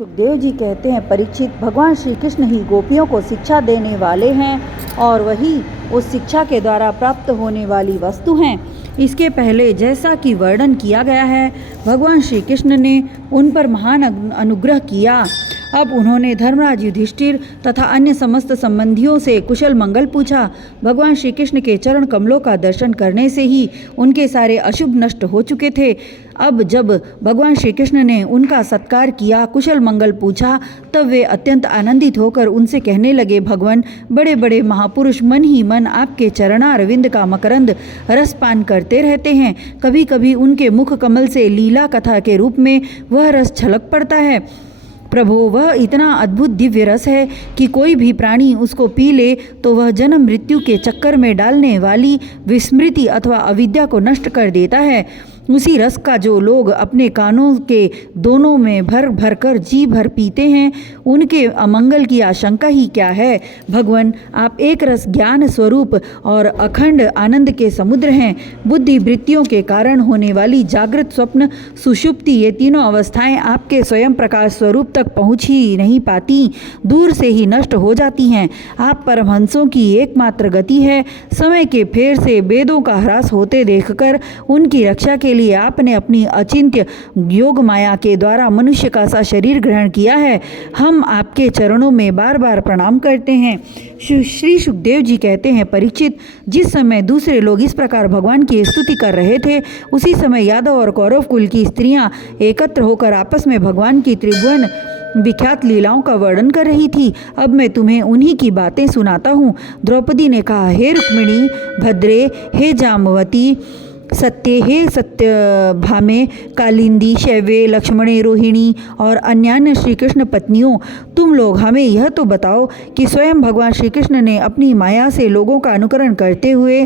सुखदेव जी कहते हैं, परीक्षित, भगवान श्री कृष्ण ही गोपियों को शिक्षा देने वाले हैं और वही उस शिक्षा के द्वारा प्राप्त होने वाली वस्तु हैं। इसके पहले जैसा कि वर्णन किया गया है, भगवान श्री कृष्ण ने उन पर महान अनुग्रह किया। अब उन्होंने धर्मराज युधिष्ठिर तथा अन्य समस्त संबंधियों से कुशल मंगल पूछा। भगवान श्री कृष्ण के चरण कमलों का दर्शन करने से ही उनके सारे अशुभ नष्ट हो चुके थे। अब जब भगवान श्री कृष्ण ने उनका सत्कार किया, कुशल मंगल पूछा, तब वे अत्यंत आनंदित होकर उनसे कहने लगे, भगवान, बड़े बड़े महापुरुष मन ही मन आपके चरणारविंद का मकरंद रसपान करते रहते हैं। कभी कभी उनके मुख कमल से लीला कथा के रूप में वह रस छलक पड़ता है। प्रभु, वह इतना अद्भुत दिव्य रस है कि कोई भी प्राणी उसको पी ले तो वह जन्म मृत्यु के चक्कर में डालने वाली विस्मृति अथवा अविद्या को नष्ट कर देता है। उसी रस का जो लोग अपने कानों के दोनों में भर भर कर जी भर पीते हैं, उनके अमंगल की आशंका ही क्या है। भगवान, आप एक रस ज्ञान स्वरूप और अखंड आनंद के समुद्र हैं। बुद्धि वृत्तियों के कारण होने वाली जागृत, स्वप्न, सुषुप्ति, ये तीनों अवस्थाएं आपके स्वयं प्रकाश स्वरूप तक पहुँच ही नहीं पाती, दूर से ही नष्ट हो जाती हैं। आप परमहंसों की एकमात्र गति है। समय के फेर से वेदों का ह्रास होते देखकर उनकी रक्षा के लिए आपने अपनी अचिंत्य योग माया के द्वारा मनुष्य का सा शरीर ग्रहण किया है। हम आपके चरणों में बार बार प्रणाम करते हैं। श्री सुखदेव जी कहते हैं, परीक्षित, जिस समय दूसरे लोग इस प्रकार भगवान की स्तुति कर रहे थे, उसी समय यादव और कौरव कुल की स्त्रियां एकत्र होकर आपस में भगवान की त्रिभुवन विख्यात लीलाओं का वर्णन कर रही थी। अब मैं तुम्हें उन्हीं की बातें सुनाता हूँ। द्रौपदी ने कहा, हे रुक्मिणी, भद्रे, हे जाम्बवती, सत्य, हे सत्यभामे, कालिंदी, शैव्य, लक्ष्मणे, रोहिणी और अन्यान्य श्री कृष्ण पत्नियों, तुम लोग हमें यह तो बताओ कि स्वयं भगवान श्री कृष्ण ने अपनी माया से लोगों का अनुकरण करते हुए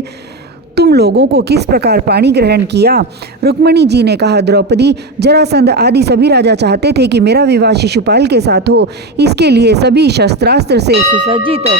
तुम लोगों को किस प्रकार पाणी ग्रहण किया। रुक्मिणी जी ने कहा, द्रौपदी, जरासंध आदि सभी राजा चाहते थे कि मेरा विवाह शिशुपाल के साथ हो। इसके लिए सभी शस्त्रास्त्र से सुसज्जित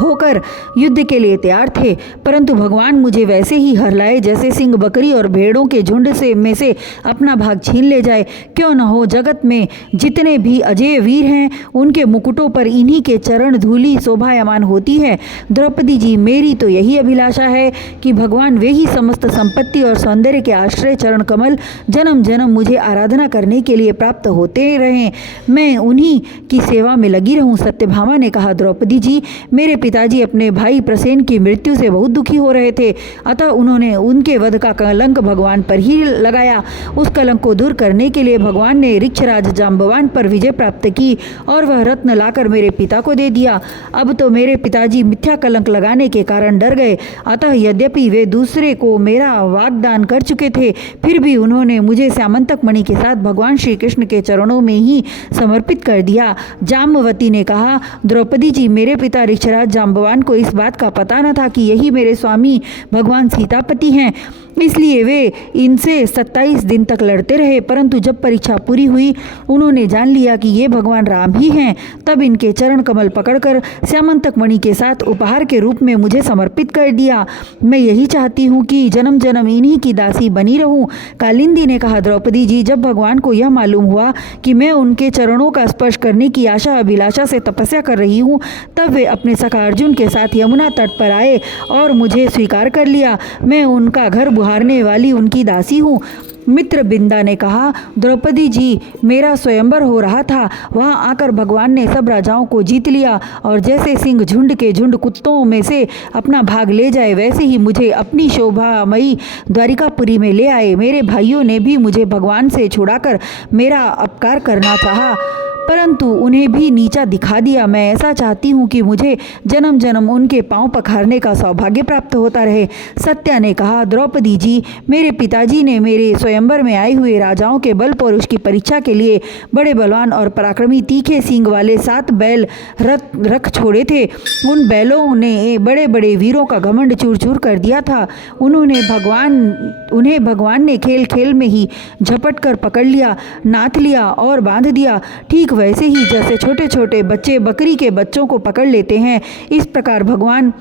होकर युद्ध के लिए तैयार थे, परंतु भगवान मुझे वैसे ही हर लाए जैसे सिंह बकरी और भेड़ों के झुंड में से अपना भाग छीन ले जाए। क्यों न हो, जगत में जितने भी अजय वीर हैं, उनके मुकुटों पर इन्हीं के चरण धूलि शोभायमान होती है। द्रौपदी जी, मेरी तो यही अभिलाषा है कि भगवान वे ही समस्त संपत्ति और सौंदर्य के आश्रय चरण कमल जन्म जन्म मुझे आराधना करने के लिए प्राप्त होते रहें, मैं उन्हीं की सेवा में लगी रहूं। सत्यभामा ने कहा, द्रौपदी जी, मेरे पिताजी अपने भाई प्रसेन की मृत्यु से बहुत दुखी हो रहे थे, अतः उन्होंने उनके वध का कलंक भगवान पर ही लगाया। उस कलंक को दूर करने के लिए भगवान ने ऋक्षराज जाम्बवान पर विजय प्राप्त की और वह रत्न लाकर मेरे पिता को दे दिया। अब तो मेरे पिताजी मिथ्या कलंक लगाने के कारण डर गए, अतः यद्यपि वे दूसरे को मेरा वाग्दान कर चुके थे, फिर भी उन्होंने मुझे श्यामंतक मणि के साथ भगवान श्री कृष्ण के चरणों में ही समर्पित कर दिया। जाम्बवती ने कहा, द्रौपदी जी, मेरे पिता ऋक्षराज जाम्बवान को इस बात का पता न था कि यही मेरे स्वामी भगवान सीतापति हैं, इसलिए वे इनसे 27 दिन तक लड़ते रहे, परंतु जब परीक्षा पूरी हुई, उन्होंने जान लिया कि ये भगवान राम ही हैं। तब इनके चरण कमल पकड़कर श्यामंतक मणि के साथ उपहार के रूप में मुझे समर्पित कर दिया। मैं यही चाहती हूँ कि जन्म जन्म इन्हीं की दासी बनी रहूँ। कालिंदी ने कहा, द्रौपदी जी, जब भगवान को यह मालूम हुआ कि मैं उनके चरणों का स्पर्श करने की आशा अभिलाषा से तपस्या कर रही हूँ, तब वे अपने सखा अर्जुन के साथ यमुना तट पर आए और मुझे स्वीकार कर लिया। मैं उनका घर बुहारने वाली उनकी दासी हूँ। मित्र बिंदा ने कहा, द्रौपदी जी, मेरा स्वयंवर हो रहा था, वहां आकर भगवान ने सब राजाओं को जीत लिया और जैसे सिंह झुंड के झुंड कुत्तों में से अपना भाग ले जाए, वैसे ही मुझे अपनी शोभामयी द्वारिकापुरी में ले आए। मेरे भाइयों ने भी मुझे भगवान से छुड़ाकर मेरा अपकार करना चाहा, परंतु उन्हें भी नीचा दिखा दिया। मैं ऐसा चाहती हूँ कि मुझे जन्म जन्म उनके पांव पखारने का सौभाग्य प्राप्त होता रहे। सत्या ने कहा, द्रौपदी जी, मेरे पिताजी ने मेरे स्वयंवर में आए हुए राजाओं के बल पौरुष की परीक्षा के लिए बड़े बलवान और पराक्रमी तीखे सींग वाले 7 बैल रख छोड़े थे। उन बैलों ने बड़े बड़े वीरों का घमंड चूर चूर कर दिया था। उन्हें भगवान ने खेल खेल में ही झपट कर पकड़ लिया, नाथ लिया और बांध दिया, ठीक वैसे ही जैसे छोटे छोटे बच्चे बकरी के बच्चों को पकड़ लेते हैं। इस प्रकार भगवान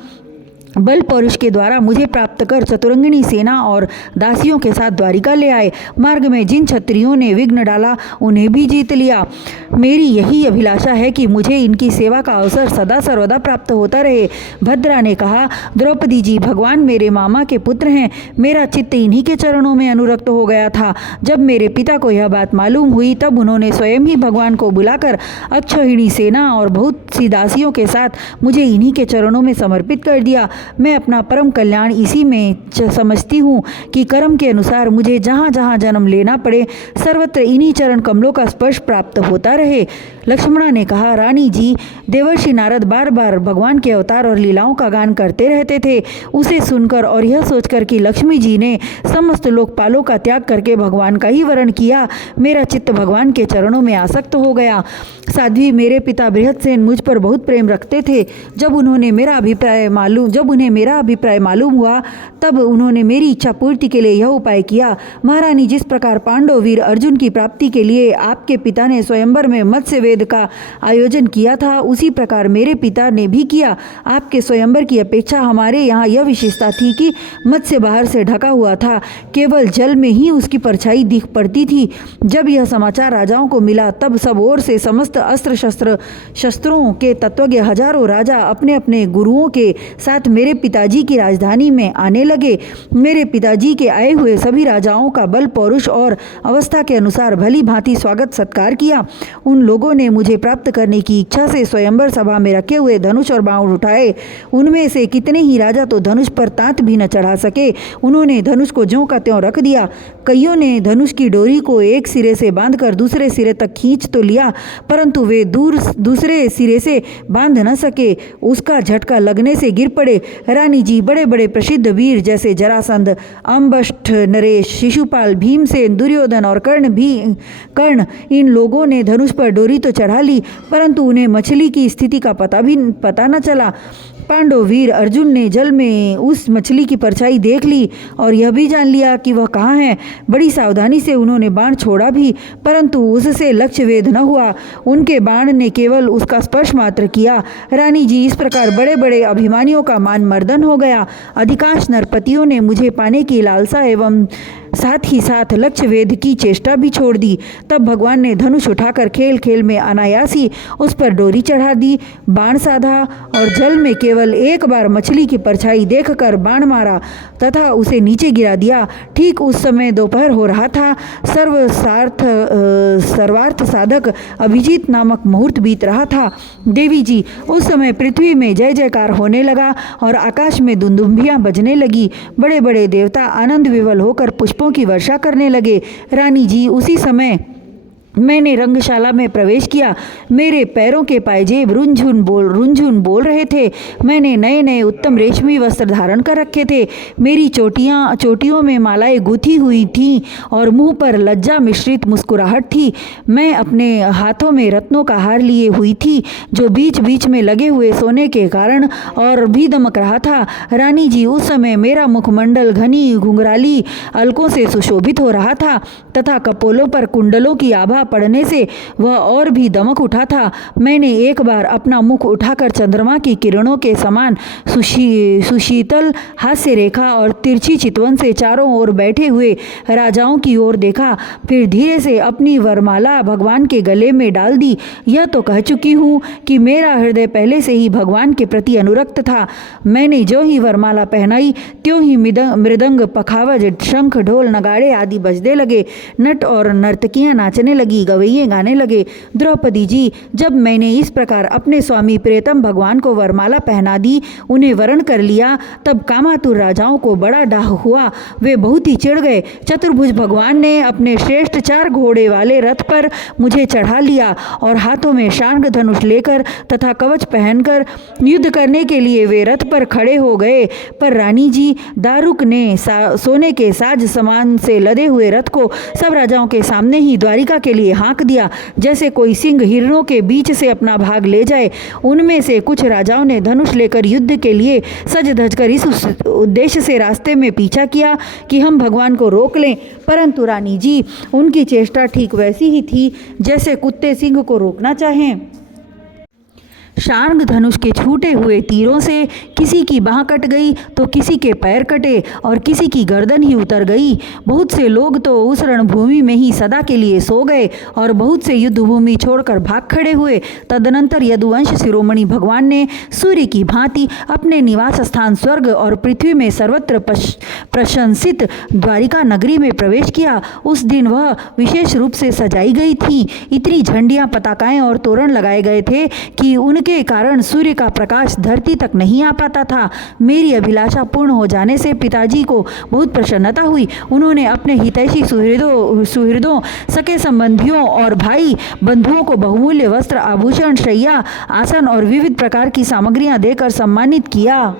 बल पौरुष के द्वारा मुझे प्राप्त कर चतुरंगिणी सेना और दासियों के साथ द्वारिका ले आए। मार्ग में जिन क्षत्रियों ने विघ्न डाला, उन्हें भी जीत लिया। मेरी यही अभिलाषा है कि मुझे इनकी सेवा का अवसर सदा सर्वदा प्राप्त होता रहे। भद्रा ने कहा, द्रौपदी जी, भगवान मेरे मामा के पुत्र हैं। मेरा चित्त इन्हीं के चरणों में अनुरक्त हो गया था। जब मेरे पिता को यह बात मालूम हुई तब उन्होंने स्वयं ही भगवान को बुलाकर अक्षौहिणी सेना और बहुत सी दासियों के साथ मुझे इन्हीं के चरणों में समर्पित कर दिया। मैं अपना परम कल्याण इसी में समझती हूँ कि कर्म के अनुसार मुझे जहाँ जहाँ जन्म लेना पड़े सर्वत्र इन्हीं चरण कमलों का स्पर्श प्राप्त होता रहे। लक्ष्मणा ने कहा, रानी जी, देवर्षि नारद बार बार भगवान के अवतार और लीलाओं का गान करते रहते थे। उसे सुनकर और यह सोचकर कि लक्ष्मी जी ने समस्त लोकपालों का त्याग करके भगवान का ही वरण किया, मेरा चित्त भगवान के चरणों में आसक्त हो गया। साध्वी, मेरे पिता बृहत्सेन मुझ पर बहुत प्रेम रखते थे। जब उन्हें मेरा अभिप्राय मालूम हुआ तब उन्होंने मेरी इच्छा पूर्ति के लिए यह उपाय किया। महारानी, जिस प्रकार पांडव वीर अर्जुन की प्राप्ति के लिए आपके पिता ने स्वयंवर में मत्स्य वेद का आयोजन किया था, उसी प्रकार मेरे पिता ने भी किया। आपके स्वयंवर की अपेक्षा हमारे यहाँ यह विशेषता थी कि मत्स्य बाहर से ढका हुआ था, केवल जल में ही उसकी परछाई दिख पड़ती थी। जब यह समाचार राजाओं को मिला तब सब ओर से समस्त अस्त्र शस्त्रों के तत्वज्ञ हजारों राजा अपने अपने गुरुओं के साथ मेरे पिताजी की राजधानी में आने लगे। मेरे पिताजी के आए हुए सभी राजाओं का बल, पौरुष और अवस्था के अनुसार भली भांति स्वागत सत्कार किया। उन लोगों ने मुझे प्राप्त करने की इच्छा से स्वयंवर सभा में रखे हुए धनुष और बाण उठाए। उनमें से कितने ही राजा तो धनुष पर तांत भी न चढ़ा सके। उन्होंने धनुष को ज्यों का त्यों रख दिया। कईयों ने धनुष की डोरी को एक सिरे से बांधकर दूसरे सिरे तक खींच तो लिया, परंतु वे दूसरे सिरे से बांध न सके। उसका झटका लगने से गिर पड़े। रानी जी, बड़े बड़े प्रसिद्ध वीर जैसे जरासंध, अम्बष्ठ, नरेश, शिशुपाल, भीमसेन, दुर्योधन और कर्ण, इन लोगों ने धनुष पर डोरी तो चढ़ा ली, परंतु उन्हें मछली की स्थिति का पता न चला। पांडव वीर अर्जुन ने जल में उस मछली की परछाई देख ली और यह भी जान लिया कि वह कहाँ है। बड़ी सावधानी से उन्होंने बाण छोड़ा भी, परंतु उससे लक्ष्य वेध न हुआ। उनके बाण ने केवल उसका स्पर्श मात्र किया। रानी जी, इस प्रकार बड़े बड़े अभिमानियों का मान मर्दन हो गया। अधिकांश नरपतियों ने मुझे पाने की लालसा एवं साथ ही साथ लक्ष्य वेध की चेष्टा भी छोड़ दी। तब भगवान ने धनुष उठाकर खेल खेल में अनायासी उस पर डोरी चढ़ा दी, बाण साधा और जल में केवल एक बार मछली की परछाई देखकर बाण मारा तथा उसे नीचे गिरा दिया। ठीक उस समय दोपहर हो रहा था। सर्वार्थ साधक अभिजीत नामक मुहूर्त बीत रहा था। देवी जी, उस समय पृथ्वी में जय जयकार होने लगा और आकाश में दुंदुभियां बजने लगी। बड़े बड़े देवता आनंद विवल होकर पुष्पों की वर्षा करने लगे। रानी जी, उसी समय मैंने रंगशाला में प्रवेश किया। मेरे पैरों के पायजेब रुंझुन बोल रहे थे। मैंने नए नए उत्तम रेशमी वस्त्र धारण कर रखे थे। मेरी चोटियों में मालाएं गुथी हुई थीं और मुंह पर लज्जा मिश्रित मुस्कुराहट थी। मैं अपने हाथों में रत्नों का हार लिए हुई थी, जो बीच बीच में लगे हुए सोने के कारण और भी दमक रहा था। रानी जी, उस समय मेरा मुखमंडल घनी घुंघराली अलकों से सुशोभित हो रहा था तथा कपोलों पर कुंडलों की आभा पड़ने से वह और भी दमक उठा था। मैंने एक बार अपना मुख उठाकर चंद्रमा की किरणों के समान सुशीतल हास्य रेखा और तिरछी चितवन से चारों ओर बैठे हुए राजाओं की ओर देखा। फिर धीरे से अपनी वरमाला भगवान के गले में डाल दी। यह तो कह चुकी हूँ कि मेरा हृदय पहले से ही भगवान के प्रति अनुरक्त था। मैंने जो ही वरमाला पहनाई त्यों ही मृदंग, पखावज, शंख, ढोल, नगाड़े आदि बजने लगे। नट और नर्तकियां नाचने लगी, गवैये गाने लगे। द्रौपदी जी, जब मैंने इस प्रकार अपने स्वामी प्रियतम भगवान को वरमाला पहना दी, उन्हें वरण कर लिया, तब कामातुर राजाओं को बड़ा डाह हुआ। वे बहुत ही चिढ़ गए। चतुर्भुज भगवान ने अपने श्रेष्ठ 4 घोड़े वाले रथ पर मुझे चढ़ा लिया और हाथों में शार्ंग धनुष लेकर तथा कवच पहनकर युद्ध करने के लिए वे रथ पर खड़े हो गए। पर रानी जी, दारुक ने सोने के साज समान से लदे हुए रथ को सब राजाओं के सामने ही द्वारिका के लिए हाँक दिया, जैसे कोई सिंह हिरणों के बीच से अपना भाग ले जाए। उनमें से कुछ राजाओं ने धनुष लेकर युद्ध के लिए सज धज कर इस उद्देश्य से रास्ते में पीछा किया कि हम भगवान को रोक लें, परंतु रानी जी, उनकी चेष्टा ठीक वैसी ही थी जैसे कुत्ते सिंह को रोकना चाहें। शार्ंग धनुष के छूटे हुए तीरों से किसी की बाह कट गई तो किसी के पैर कटे और किसी की गर्दन ही उतर गई। बहुत से लोग तो उस रणभूमि में ही सदा के लिए सो गए और बहुत से युद्ध भूमि छोड़कर भाग खड़े हुए। तदनंतर यदुवंश शिरोमणि भगवान ने सूर्य की भांति अपने निवास स्थान स्वर्ग और पृथ्वी में सर्वत्र प्रशंसित द्वारिका नगरी में प्रवेश किया। उस दिन वह विशेष रूप से सजाई गई थी। इतनी झंडियां, पताकाएं और तोरण लगाए गए थे कि उनके कारण सूर्य का प्रकाश धरती तक नहीं आ पाता था। मेरी अभिलाषा पूर्ण हो जाने से पिताजी को बहुत प्रसन्नता हुई। उन्होंने अपने हितैषी सुहृदों, सके संबंधियों और भाई बंधुओं को बहुमूल्य वस्त्र, आभूषण, शैया, आसन और विविध प्रकार की सामग्रियां देकर सम्मानित किया।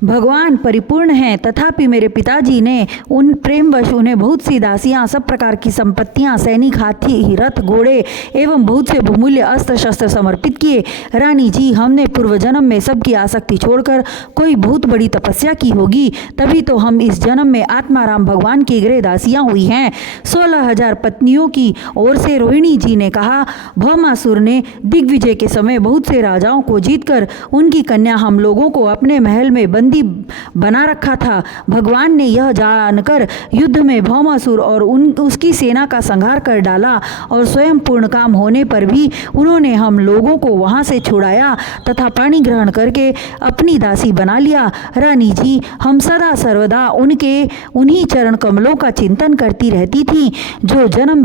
भगवान परिपूर्ण हैं, तथापि मेरे पिताजी ने उन प्रेमवश उन्हें बहुत सी दासियां, सब प्रकार की संपत्तियां, सैनिक, हाथी, रथ, घोड़े एवं बहुत से बहुमूल्य अस्त्र शस्त्र समर्पित किए। रानी जी, हमने पूर्व जन्म में सबकी आसक्ति छोड़कर कोई बहुत बड़ी तपस्या की होगी, तभी तो हम इस जन्म में आत्माराम भगवान की गृह दासियां हुई हैं। 16,000 पत्नियों की ओर से रोहिणी जी ने कहा, भौमासुर ने दिग्विजय के समय बहुत से राजाओं को जीतकर उनकी कन्या हम लोगों को अपने महल में बंदी बना रखा था। भगवान ने यह जानकर युद्ध में भौमासुर और उसकी सेना का संहार कर डाला और स्वयं पूर्ण काम होने पर भी उन्होंने हम लोगों को वहां से छुड़ाया तथा पानी ग्रहण करके अपनी दासी बना लिया। रानी जी, हम सदा सर्वदा उन्हीं चरण कमलों का चिंतन करती रहती थी जो जन्म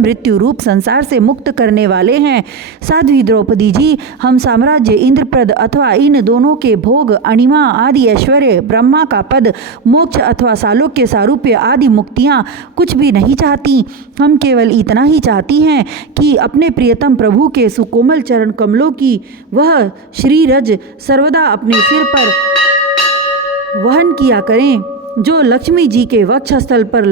मृत्यु रूप संसार से मुक्त करने वाले हैं। साध्वी द्रौपदी जी, हम साम्राज्य, इंद्रप्रद अथवा इन दोनों के भोग, अणिमा आदि ऐश्वर्य, ब्रह्मा का पद, मोक्ष अथवा सालोक्य, सारूप्य आदि मुक्तियां कुछ भी नहीं चाहती। हम केवल इतना ही चाहती हैं कि अपने प्रियतम प्रभु के सुकोमल चरण कमलों की वह श्रीरज सर्वदा अपने सिर पर वहन किया करें, जो लक्ष्मी जी के वक्षस्थल पर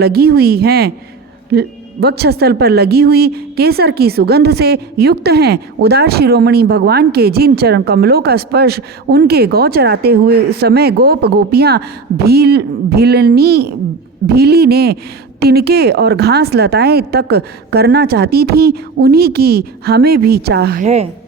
लगी हुई केसर की सुगंध से युक्त हैं। उदार शिरोमणि भगवान के जिन चरण कमलों का स्पर्श उनके गौ चराते हुए समय गोप गोपियां भीली ने तिनके और घास लताएं तक करना चाहती थीं, उन्हीं की हमें भी चाह है।